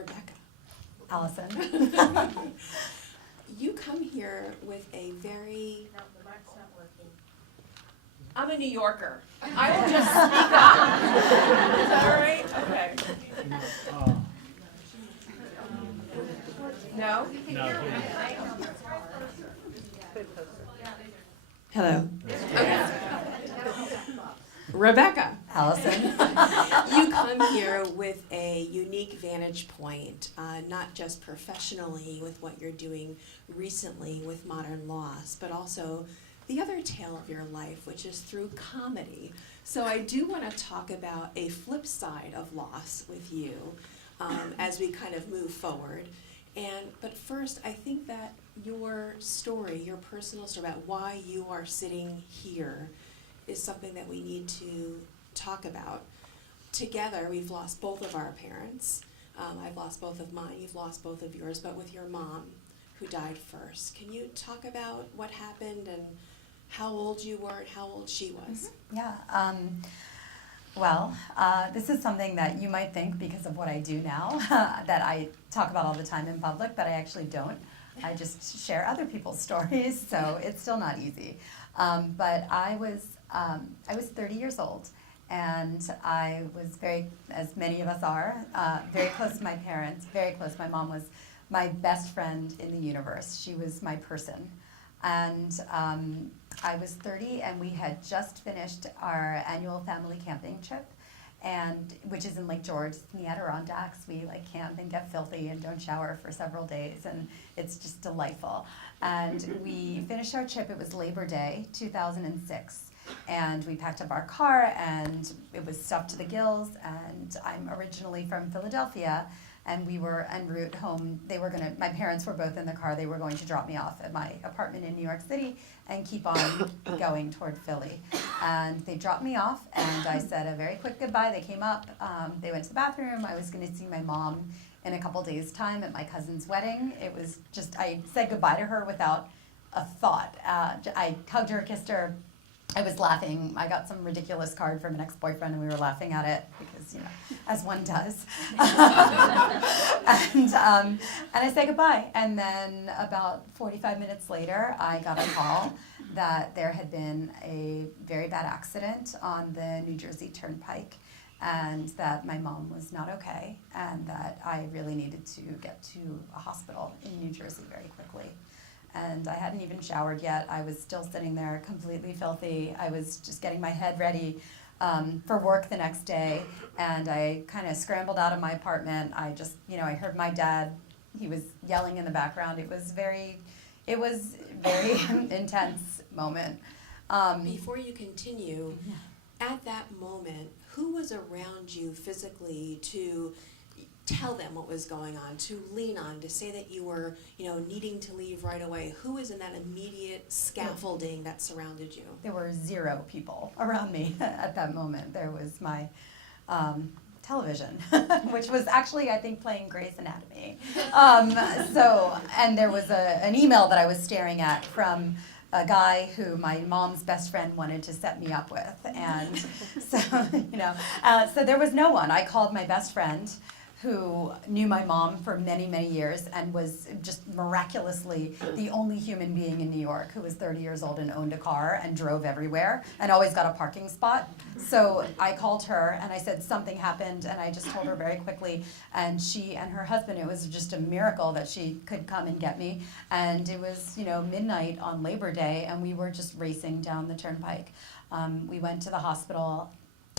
Rebecca. Allison. You come here with a very... No, the mic's not working. I'm a New Yorker. I will just speak up. Is that all right? Okay. No? Hello. Okay. Rebecca. Allison. You come here with a unique vantage point, not just professionally with what you're doing recently with modern loss, but also the other tale of your life, which is through comedy. So I do want to talk about a flip side of loss with you as we kind of move forward. But first, I think that your story, your personal story about why you are sitting here is something that we need to talk about. Together, we've lost both of our parents. I've lost both of mine, you've lost both of yours, but with your mom, who died first. Can you talk about what happened and how old you were and how old she was? Yeah. Well, this is something that you might think, because of what I do now, that I talk about all the time in public, but I actually don't. I just share other people's stories, so it's still not easy. But I was 30 years old, and I was very, as many of us are, very close to my parents, very close. My mom was my best friend in the universe. She was my person. And I was 30, and we had just finished our annual family camping trip, and which is in Lake George. It's in the Adirondacks. We camp and get filthy and don't shower for several days, and it's just delightful. And we finished our trip. It was Labor Day, 2006, and we packed up our car, and it was stuffed to the gills. And I'm originally from Philadelphia, and we were en route home. My parents were both in the car. They were going to drop me off at my apartment in New York City and keep on going toward Philly. And they dropped me off, and I said a very quick goodbye. They came up, they went to the bathroom. I was going to see my mom in a couple days' time at my cousin's wedding. It was just, I said goodbye to her without a thought. I hugged her, kissed her. I was laughing. I got some ridiculous card from an ex-boyfriend, and we were laughing at it because, as one does. and I said goodbye. And then about 45 minutes later, I got a call that there had been a very bad accident on the New Jersey Turnpike, and that my mom was not okay, and that I really needed to get to a hospital in New Jersey very quickly. And I hadn't even showered yet. I was still sitting there completely filthy. I was just getting my head ready for work the next day, and I kind of scrambled out of my apartment. I just, I heard my dad, he was yelling in the background. It was very intense moment. Before you continue, at that moment, who was around you physically to tell them what was going on, to lean on, to say that you were, needing to leave right away? Who was in that immediate scaffolding that surrounded you? There were 0 people around me at that moment. There was my television, which was actually, I think, playing Grey's Anatomy. And there was an email that I was staring at from a guy who my mom's best friend wanted to set me up with. And so, so there was no one. I called my best friend, who knew my mom for many, many years and was just miraculously the only human being in New York who was 30 years old and owned a car and drove everywhere and always got a parking spot. So I called her and I said something happened, and I just told her very quickly, and she and her husband, it was just a miracle that she could come and get me. And it was, midnight on Labor Day, and we were just racing down the turnpike. We went to the hospital.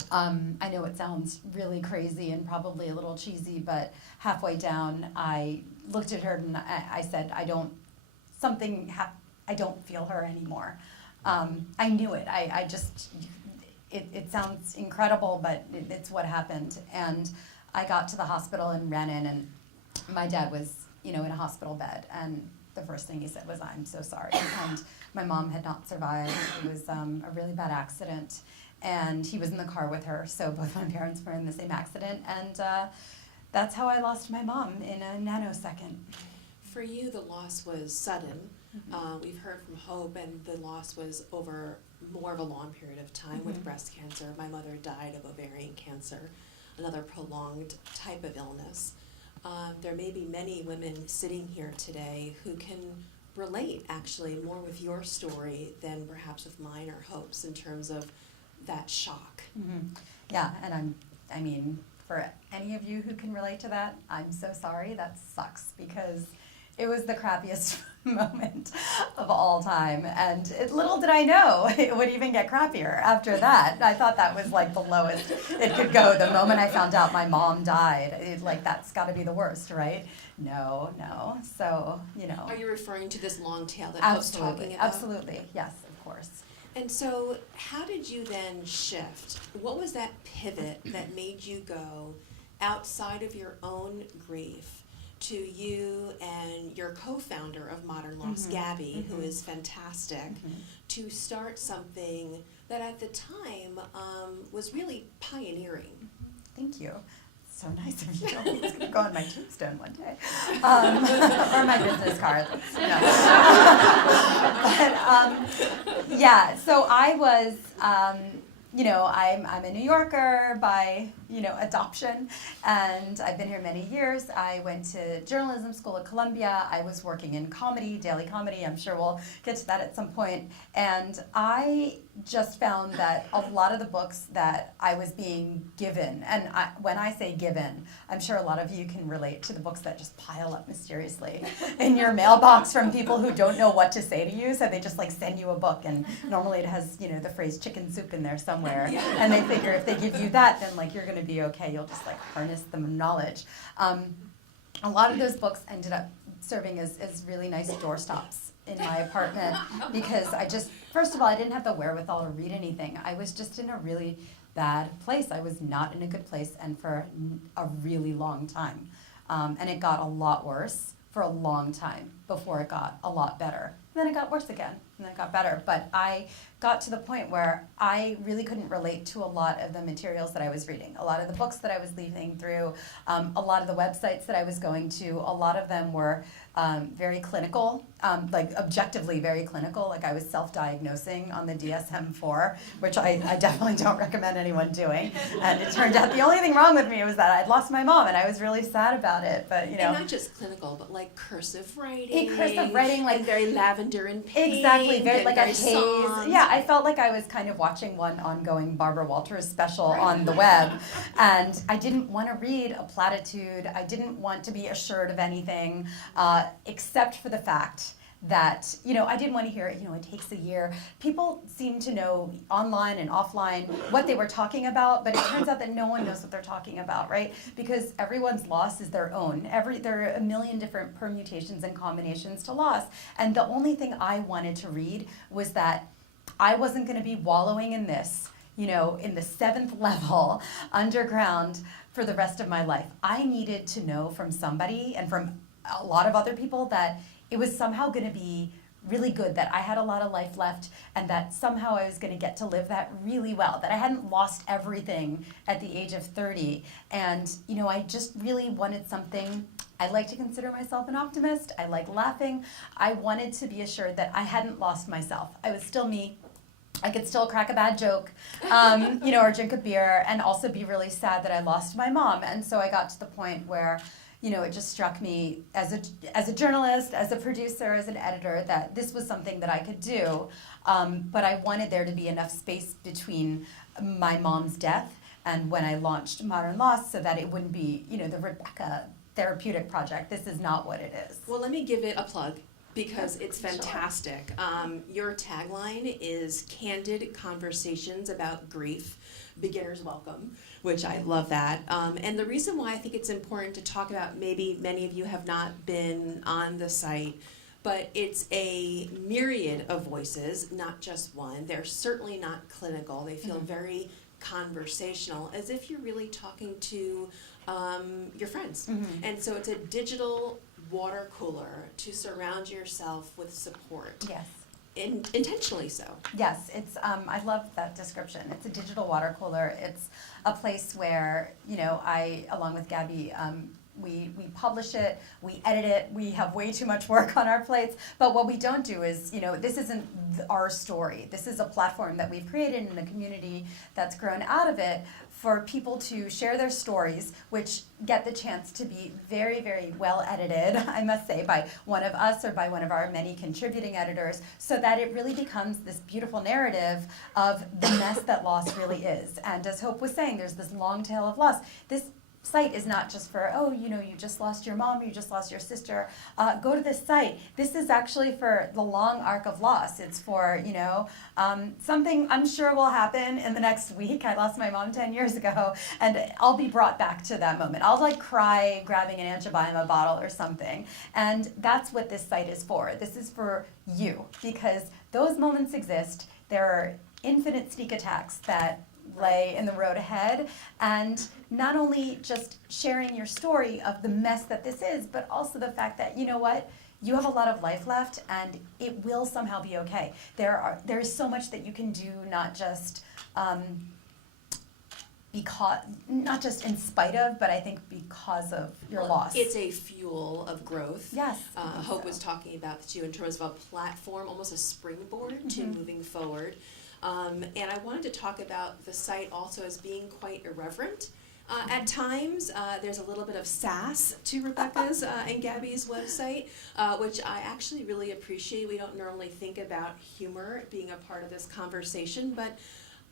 I know it sounds really crazy and probably a little cheesy, but halfway down, I looked at her and I said, I don't feel her anymore. I knew it. It sounds incredible, but it's what happened. And I got to the hospital and ran in, and my dad was, in a hospital bed. And the first thing he said was, "I'm so sorry." And my mom had not survived. It was a really bad accident. And he was in the car with her, so both my parents were in the same accident, and that's how I lost my mom in a nanosecond. For you, the loss was sudden. Mm-hmm. We've heard from Hope, and the loss was over more of a long period of time with breast cancer. My mother died of ovarian cancer, another prolonged type of illness. there may be many women sitting here today who can relate actually more with your story than perhaps with mine or Hope's in terms of that shock. Mm-hmm. Yeah, and I mean, for any of you who can relate to that, I'm so sorry. That sucks because it was the crappiest moment of all time. And little did I know it would even get crappier after that. I thought that was like the lowest it could go. The moment I found out my mom died, that's got to be the worst, right? No. So, Are you referring to this long tail that Hope's talking about? Absolutely. Yes, of course. And so how did you then shift? What was that pivot that made you go outside of your own grief to you and your co-founder of Modern Loss, Gabby, who is fantastic, to start something that at the time was really pioneering? Thank you. So nice of you. It's going to go on my tombstone one day. Or my business card. No. But, yeah, so I was, I'm a New Yorker by, adoption, and I've been here many years. I went to journalism school at Columbia. I was working in comedy, daily comedy. I'm sure we'll get to that at some point. And I just found that a lot of the books that I was being given, and when I say given, I'm sure a lot of you can relate to the books that just pile up mysteriously in your mailbox from people who don't know what to say to you, so they just send you a book, and normally it has the phrase chicken soup in there somewhere, and they figure if they give you that, then you're going to be okay. You'll just harness the knowledge. A lot of those books ended up serving as really nice doorstops in my apartment because first of all, I didn't have the wherewithal to read anything. I was just in a really bad place. I was not in a good place, and for a really long time. And it got a lot worse for a long time before it got a lot better. And then it got worse again, and then it got better. But I got to the point where I really couldn't relate to a lot of the materials that I was reading. A lot of the books that I was leafing through, a lot of the websites that I was going to, a lot of them were very clinical, objectively very clinical. I was self-diagnosing on the DSM-4, which I definitely don't recommend anyone doing. And it turned out the only thing wrong with me was that I'd lost my mom, and I was really sad about it. But and not just clinical, but cursive writing. Cursive writing, and very lavender and pink. Exactly, very a haze. Songs. Yeah, I felt like I was kind of watching one ongoing Barbara Walters special on the web, and I didn't want to read a platitude. I didn't want to be assured of anything, except for the fact that, I didn't want to hear, it takes a year. People seem to know online and offline what they were talking about, but it turns out that no one knows what they're talking about, right? Because everyone's loss is their own. There are a million different permutations and combinations to loss. And the only thing I wanted to read was that I wasn't going to be wallowing in this, in the 7th level underground for the rest of my life. I needed to know from somebody and from a lot of other people that it was somehow going to be really good, that I had a lot of life left, and that somehow I was going to get to live that really well, that I hadn't lost everything at the age of 30. And, I just really wanted something. I like to consider myself an optimist. I like laughing. I wanted to be assured that I hadn't lost myself. I was still me. I could still crack a bad joke, or drink a beer, and also be really sad that I lost my mom. And so I got to the point where it just struck me as a journalist, as a producer, as an editor, that this was something that I could do. But I wanted there to be enough space between my mom's death and when I launched Modern Loss, so that it wouldn't be, the Rebecca therapeutic project. This is not what it is. Well, let me give it a plug, because it's fantastic. Sure. Your tagline is Candid Conversations About Grief, Beginner's Welcome, which I love that. And the reason why I think it's important to talk about, maybe many of you have not been on the site, but it's a myriad of voices, not just one. They're certainly not clinical. They feel very conversational, as if you're really talking to your friends. And so it's a digital water cooler to surround yourself with support. Yes. Intentionally so. Yes, it's. I love that description. It's a digital water cooler. It's a place where I, along with Gabby, we publish it, we edit it, we have way too much work on our plates, but what we don't do is, this isn't our story. This is a platform that we've created in a community that's grown out of it for people to share their stories, which get the chance to be very, very well edited, I must say, by one of us or by one of our many contributing editors, so that it really becomes this beautiful narrative of the mess that loss really is. And as Hope was saying, there's this long tail of loss. This site is not just for, you just lost your mom, you just lost your sister, go to this site. This is actually for the long arc of loss. It's for, something I'm sure will happen in the next week. I lost my mom 10 years ago, and I'll be brought back to that moment. I'll cry grabbing an Aunt Jemima bottle or something. And that's what this site is for. This is for you, because those moments exist. There are infinite sneak attacks that lay in the road ahead, and not only just sharing your story of the mess that this is, but also the fact that, you have a lot of life left and it will somehow be okay. There is so much that you can do, not just not just in spite of, but I think because of your loss. It's a fuel of growth. Yes. Hope was talking about too in terms of a platform, almost a springboard to moving forward. And I wanted to talk about the site also as being quite irreverent. At times, there's a little bit of sass to Rebecca's and Gabby's website, which I actually really appreciate. We don't normally think about humor being a part of this conversation, but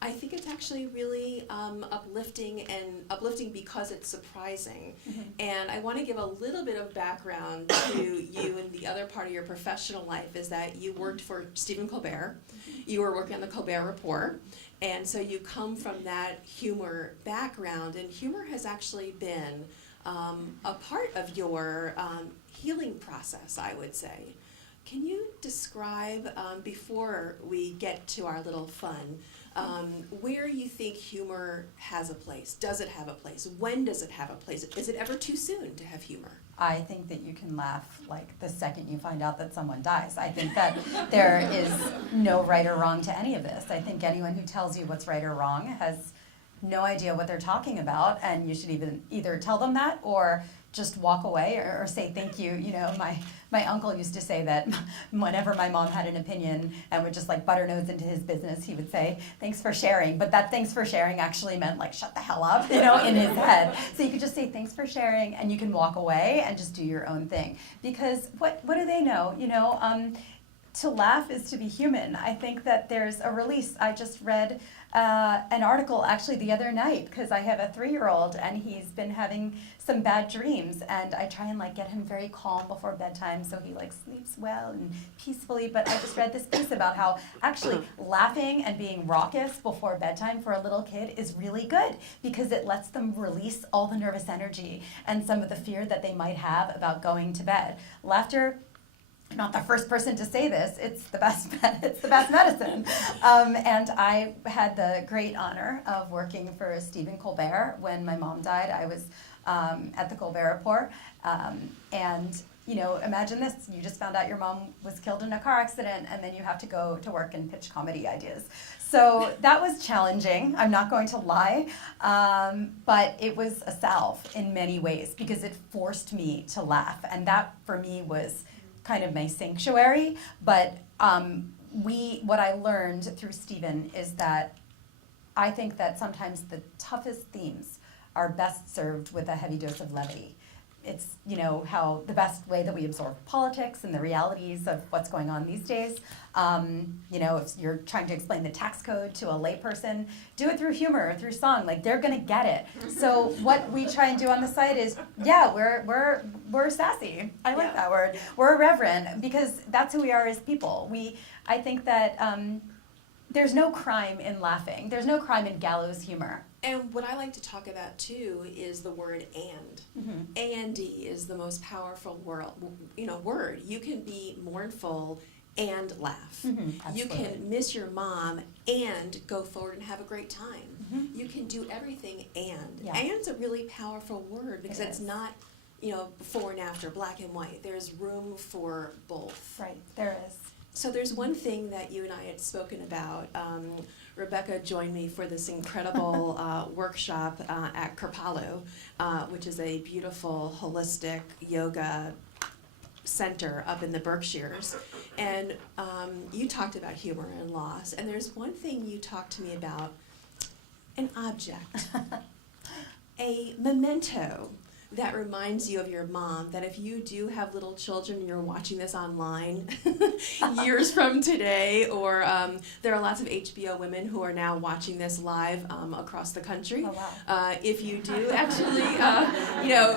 I think it's actually really uplifting because it's surprising. And I want to give a little bit of background to you and the other part of your professional life is that you worked for Stephen Colbert. You were working on the Colbert Report. And so you come from that humor background, and humor has actually been a part of your healing process, I would say. Can you describe, before we get to our little fun, where you think humor has a place? Does it have a place? When does it have a place? Is it ever too soon to have humor? I think that you can laugh the second you find out that someone dies. I think that there is no right or wrong to any of this. I think anyone who tells you what's right or wrong has no idea what they're talking about, and you should either tell them that or just walk away or say thank you. My uncle used to say that whenever my mom had an opinion and would just butter nose into his business, he would say, thanks for sharing. But that thanks for sharing actually meant shut the hell up, in his head. So you could just say thanks for sharing, and you can walk away and just do your own thing. Because what do they know? To laugh is to be human. I think that there's a release. I just read an article actually the other night because I have a 3-year-old and he's been having some bad dreams, and I try and get him very calm before bedtime so he sleeps well and peacefully. But I just read this piece about how actually laughing and being raucous before bedtime for a little kid is really good because it lets them release all the nervous energy and some of the fear that they might have about going to bed. Laughter, I'm not the first person to say this, it's the best medicine. And I had the great honor of working for Stephen Colbert. When my mom died, I was at the Colbert Report. And imagine this, you just found out your mom was killed in a car accident, and then you have to go to work and pitch comedy ideas. So that was challenging, I'm not going to lie, but it was a salve in many ways because it forced me to laugh, and that for me was kind of my sanctuary. But what I learned through Stephen is that I think that sometimes the toughest themes are best served with a heavy dose of levity. It's, how the best way that we absorb politics and the realities of what's going on these days. If you're trying to explain the tax code to a layperson, do it through humor or through song. They're gonna get it. So what we try and do on the site is, we're sassy. I like that word. We're irreverent because that's who we are as people. I think that there's no crime in laughing. There's no crime in gallows humor. And what I like to talk about too is the word and. And is the most powerful word. You can be mournful and laugh. You can miss your mom and go forward and have a great time. You can do everything and. Yeah. And's a really powerful word because it's not, before and after, black and white. There's room for both. Right, there is. So there's one thing that you and I had spoken about Rebecca joined me for this incredible workshop at Kripalu, which is a beautiful holistic yoga center up in the Berkshires. And you talked about humor and loss, and there's one thing you talked to me about, an object, a memento that reminds you of your mom, that if you do have little children and you're watching this online years from today, or there are lots of HBO women who are now watching this live across the country. Oh, wow. If you do actually,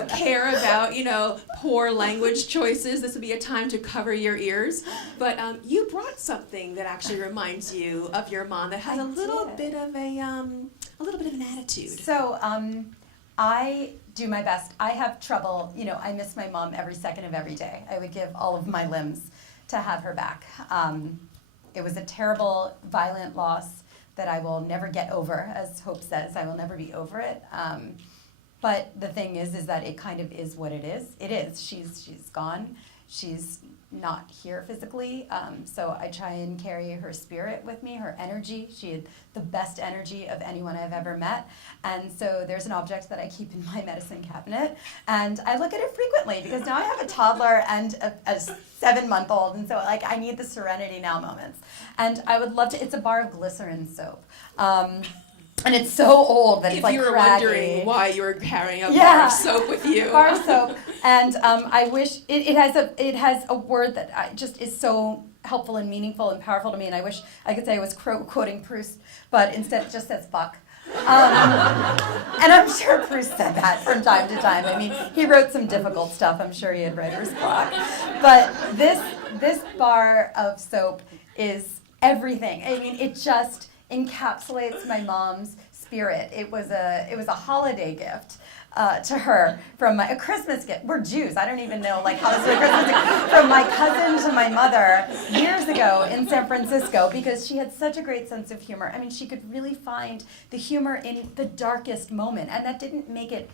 care about, poor language choices, this would be a time to cover your ears. But you brought something that actually reminds you of your mom that has a little bit of an attitude. So, I do my best. I have trouble, I miss my mom every second of every day. I would give all of my limbs to have her back. It was a terrible, violent loss that I will never get over, as Hope says. I will never be over it. But the thing is that it kind of is what it is. It is. She's gone. She's not here physically, so I try and carry her spirit with me, her energy. She had the best energy of anyone I've ever met, and so there's an object that I keep in my medicine cabinet, and I look at it frequently because now I have a toddler and a 7-month-old, and so I need the serenity now moments. And I would love to, it's a bar of glycerin soap. And it's so old that it's like craggy. If you were wondering why you were carrying a bar of soap with you. Bar of soap. And I wish, it has a word that just is so helpful and meaningful and powerful to me, and I wish I could say I was quoting Proust, but instead it just says fuck. And I'm sure Proust said that from time to time. I mean, he wrote some difficult stuff. I'm sure he had writer's block. But this bar of soap is everything. I mean, it just encapsulates my mom's spirit. It was a holiday gift to her from a Christmas gift. We're Jews. I don't even know how this is a Christmas gift. From my cousin to my mother years ago in San Francisco, because she had such a great sense of humor. I mean, she could really find the humor in the darkest moment, and that didn't make it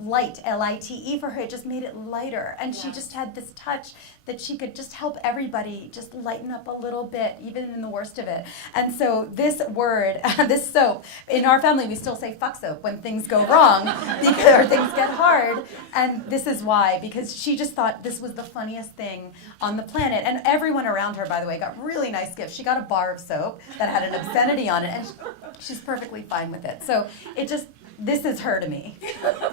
light, L-I-T-E for her. It just made it lighter. And she just had this touch that she could just help everybody just lighten up a little bit, even in the worst of it. And so this word, this soap, in our family we still say fuck soap when things go wrong or things get hard. And this is why, because she just thought this was the funniest thing on the planet. And everyone around her, by the way, got really nice gifts. She got a bar of soap that had an obscenity on it, and she's perfectly fine with it. So this is her to me.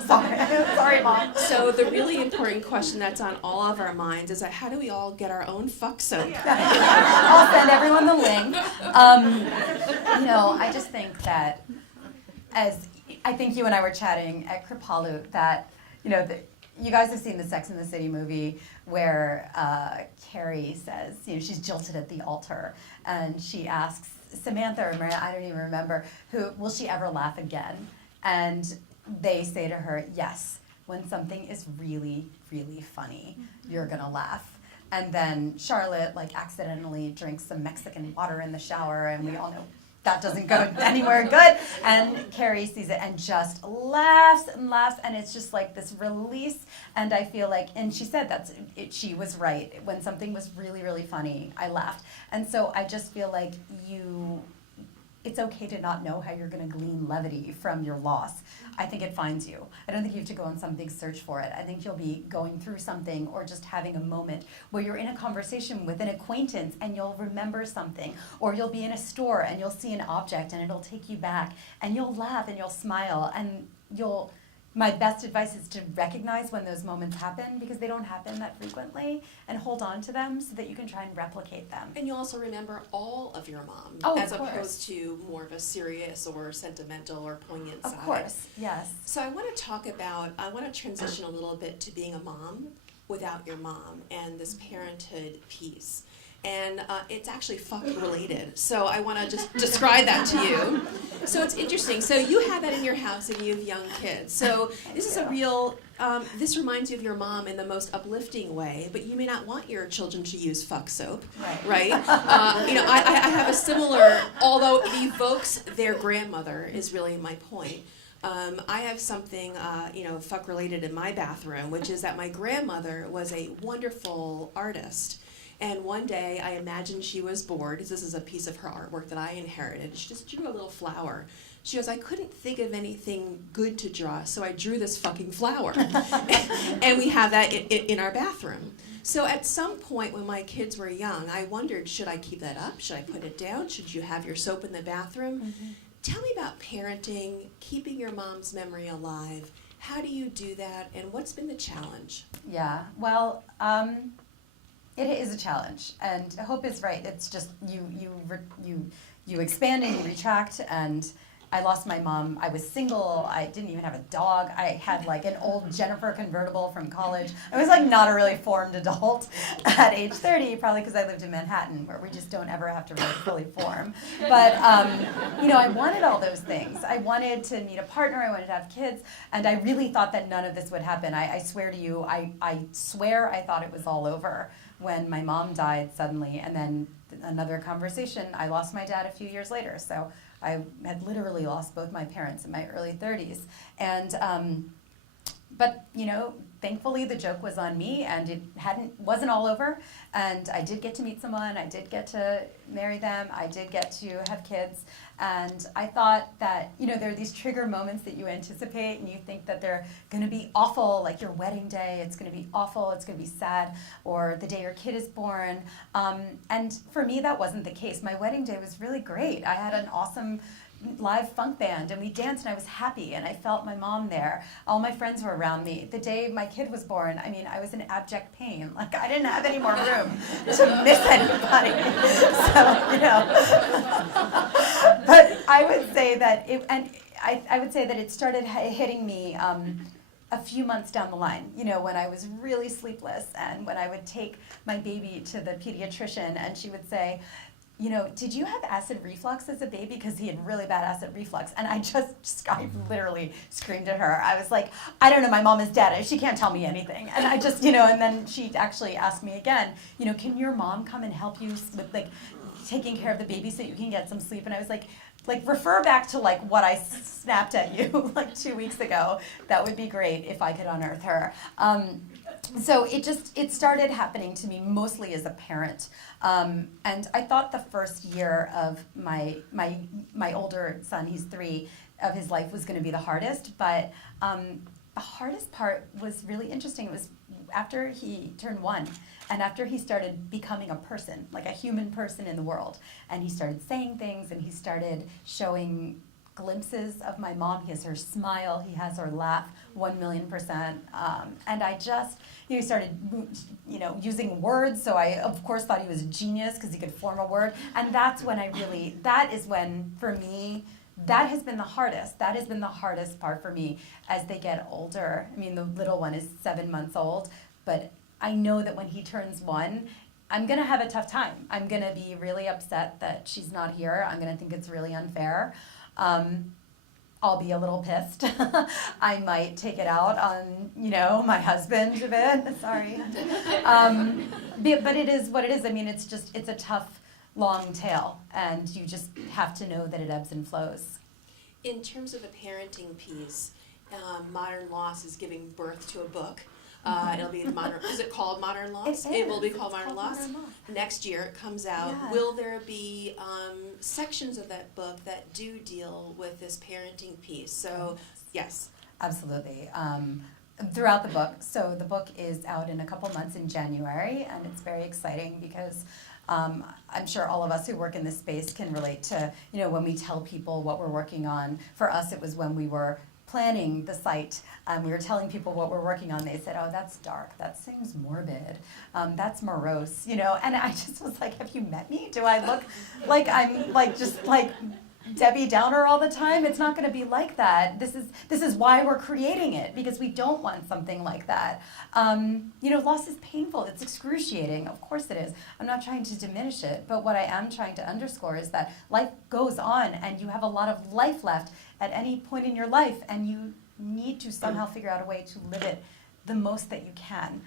Sorry, Mom. So the really important question that's on all of our minds is how do we all get our own fuck soap? I'll send everyone the link. I just think that, as I think you and I were chatting at Kripalu, that you guys have seen the Sex and the City movie where Carrie says, she's jilted at the altar, and she asks Samantha or Maria, I don't even remember, will she ever laugh again? And they say to her, yes, when something is really, really funny, you're going to laugh. And then Charlotte, accidentally drinks some Mexican water in the shower, and we all know that doesn't go anywhere good. And Carrie sees it and just laughs and laughs, and it's just this release. And I feel and she said she was right. When something was really, really funny, I laughed. And so I just feel it's okay to not know how you're going to glean levity from your loss. I think it finds you. I don't think you have to go on some big search for it. I think you'll be going through something or just having a moment where you're in a conversation with an acquaintance and you'll remember something, or you'll be in a store and you'll see an object and it'll take you back, and you'll laugh and you'll smile, and my best advice is to recognize when those moments happen, because they don't happen that frequently, and hold on to them so that you can try and replicate them. And you also remember all of your mom, as opposed to more of a serious or sentimental or poignant side. Of course, yes. So I want to transition a little bit to being a mom without your mom and this parenthood piece. And it's actually fuck related. So I want to just describe that to you. So it's interesting. So you have that in your house and you have young kids. So this is a real, this reminds you of your mom in the most uplifting way, but you may not want your children to use fuck soap, right? I have a similar, although it evokes their grandmother is really my point. I have something, fuck related in my bathroom, which is that my grandmother was a wonderful artist. And one day, I imagine she was bored, because this is a piece of her artwork that I inherited. She just drew a little flower. She goes, I couldn't think of anything good to draw, so I drew this fucking flower. And we have that in our bathroom. So at some point when my kids were young, I wondered, should I keep that up? Should I put it down? Should you have your soap in the bathroom? Mm-hmm. Tell me about parenting, keeping your mom's memory alive. How do you do that, and what's been the challenge? Yeah, well, it is a challenge, and Hope is right. It's just you expand and you retract, and I lost my mom. I was single. I didn't even have a dog. I had like an old Jennifer convertible from college. I was like not a really formed adult at age 30, probably because I lived in Manhattan, where we just don't ever have to really fully form. But I wanted all those things. I wanted to meet a partner. I wanted to have kids, and I really thought that none of this would happen. I swear to you, I swear I thought it was all over when my mom died suddenly, and then another conversation. I lost my dad a few years later, so I had literally lost both my parents in my early 30s. And, but, thankfully the joke was on me, and it wasn't all over. And I did get to meet someone. I did get to marry them. I did get to have kids. And I thought that, there are these trigger moments that you anticipate, and you think that they're going to be awful, like your wedding day. It's going to be awful. It's going to be sad. Or the day your kid is born. And for me, that wasn't the case. My wedding day was really great. I had an awesome live funk band, and we danced, and I was happy, and I felt my mom there. All my friends were around me. The day my kid was born, I was in abject pain. Like, I didn't have any more room to miss anybody. But I would say that I would say that it started hitting me a few months down the line, when I was really sleepless, and when I would take my baby to the pediatrician, and she would say, did you have acid reflux as a baby? Because he had really bad acid reflux. And I literally screamed at her. I was like, I don't know, my mom is dead. She can't tell me anything. And I just, and then she actually asked me again, can your mom come and help you with taking care of the baby so you can get some sleep? And I was like, refer back to what I snapped at you 2 weeks ago. That would be great if I could unearth her. So it started happening to me mostly as a parent, and I thought the first year of my older son, he's 3, of his life was going to be the hardest. But the hardest part was really interesting. It was after he turned 1, and after he started becoming a person, like a human person in the world, and he started saying things, and he started showing glimpses of my mom. He has her smile, he has her laugh, 1,000,000%. And I just, he started, using words. So I, of course, thought he was a genius because he could form a word. And that's when that is when, for me, that has been the hardest. That has been the hardest part for me as they get older. The little one is 7 months old, but I know that when he turns 1, I'm going to have a tough time. I'm going to be really upset that she's not here. I'm going to think it's really unfair. I'll be a little pissed. I might take it out on, my husband a bit. Sorry. But it is what it is. It's a tough, long tail, and you just have to know that it ebbs and flows. In terms of the parenting piece, Modern Loss is giving birth to a book. It'll be is it called Modern Loss? It will be called Modern Loss. Next year it comes out. Yeah. Will there be sections of that book that do deal with this parenting piece? So, yes. Absolutely. Throughout the book. So the book is out in a couple months in January, and it's very exciting because I'm sure all of us who work in this space can relate to, when we tell people what we're working on. For us, it was when we were planning the site. We were telling people what we're working on. They said, oh, that's dark. That seems morbid. That's morose, And I just was like, have you met me? Do I look like I'm just Debbie Downer all the time? It's not going to be like that. This is why we're creating it, because we don't want something like that. Loss is painful. It's excruciating. Of course it is. I'm not trying to diminish it, but what I am trying to underscore is that life goes on, and you have a lot of life left at any point in your life, and you need to somehow figure out a way to live it the most that you can.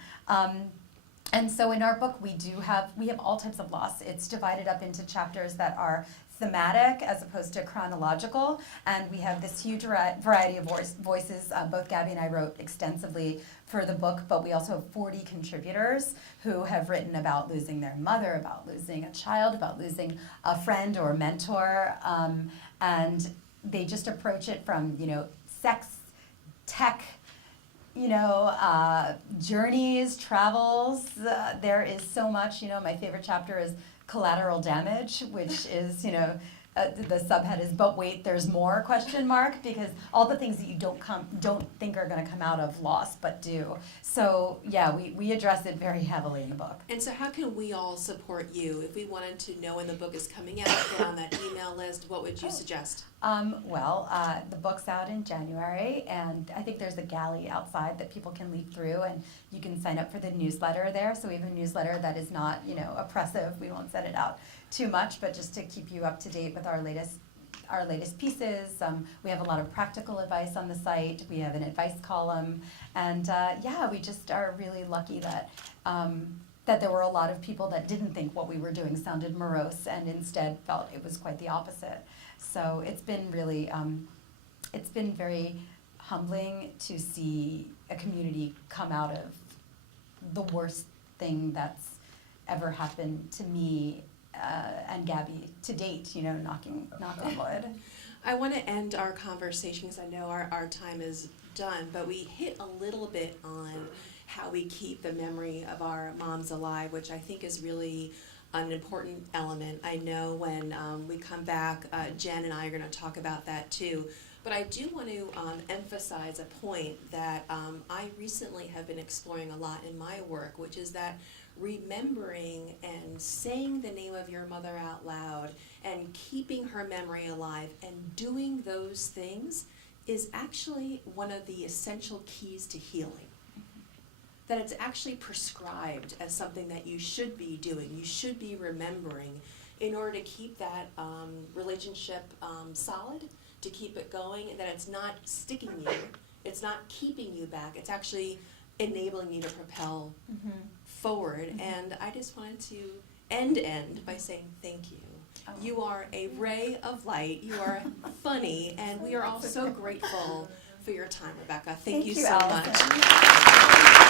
And so in our book, we have all types of loss. It's divided up into chapters that are thematic as opposed to chronological, and we have this huge variety of voices. Both Gabby and I wrote extensively for the book, but we also have 40 contributors who have written about losing their mother, about losing a child, about losing a friend or mentor, and they just approach it from, sex, tech, journeys, travels. There is so much. My favorite chapter is collateral damage, which is, the subhead is, but wait, there's more, ? Because all the things that you don't think are going to come out of loss, but do. So yeah, we address it very heavily in the book. And so how can we all support you? If we wanted to know when the book is coming out, get on that email list, what would you suggest? The book's out in January, and I think there's a galley outside that people can leaf through, and you can sign up for the newsletter there. So we have a newsletter that is not, oppressive. We won't send it out too much, but just to keep you up to date with our latest pieces. We have a lot of practical advice on the site. We have an advice column, and we just are really lucky that that there were a lot of people that didn't think what we were doing sounded morose and instead felt it was quite the opposite. So it's been really, it's been very humbling to see a community come out of the worst thing that's ever happened to me and Gabby to date, knock on wood. I want to end our conversation because I know our time is done, but we hit a little bit on how we keep the memory of our moms alive, which I think is really an important element. I know when we come back, Jen and I are going to talk about that too. But I do want to emphasize a point that I recently have been exploring a lot in my work, which is that remembering and saying the name of your mother out loud and keeping her memory alive and doing those things is actually one of the essential keys to healing. That it's actually prescribed as something that you should be doing, you should be remembering in order to keep that relationship solid, to keep it going, and that it's not sticking you, it's not keeping you back, it's actually enabling you to propel forward. And I just wanted to end by saying thank you. Oh. You are a ray of light, you are funny, and we are all so grateful for your time, Rebecca. Thank you so Allison. much.